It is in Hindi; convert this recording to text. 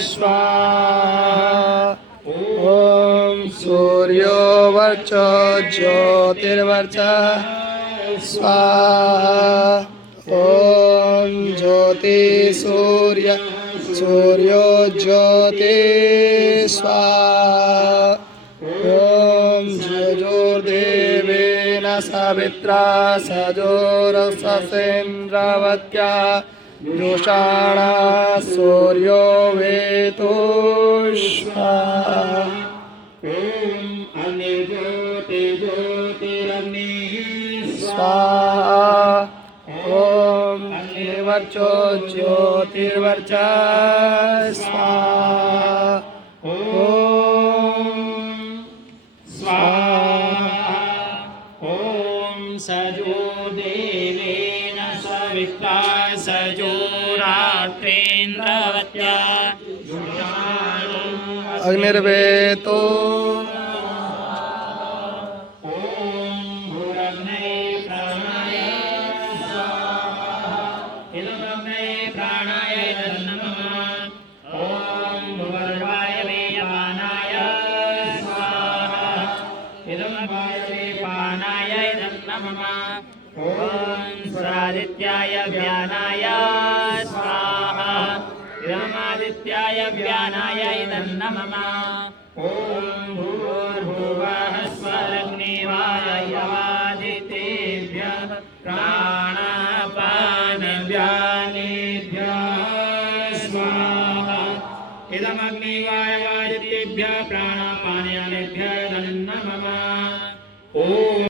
स्वाहा। ओम सूर्यो वर्चो ज्योतिर्वर्चः स्वाहा। ओम ज्योति सूर्य सूर्यो ज्योति स्वाहा। ओम यजुर्देवेन सवित्रा सजोरससेन्द्रवत्या जुषाणा सूर्यो वेतो स्वाहा। ओम अग्निर्ज्योतिर्ज्योतिरग्निः स्वाहा। ओम अग्निर्वर्चो ज्योतिर्वर्चः स्वाहा। ओम स्वाहा। ओम सजोदेवेन सवित्रा सजोरात्रेन्द्रवत्या अग्निर्वेतो आदित्याय व्यानाय स्वाहा। इदमादित्याय व्यानाय इदं नमः। ओम भूर्भुवः स्वरग्निवायवादितेभ्यः प्राणापानव्यानेभ्यः स्वाहा। इदमग्निवायवादितेभ्यः प्राणा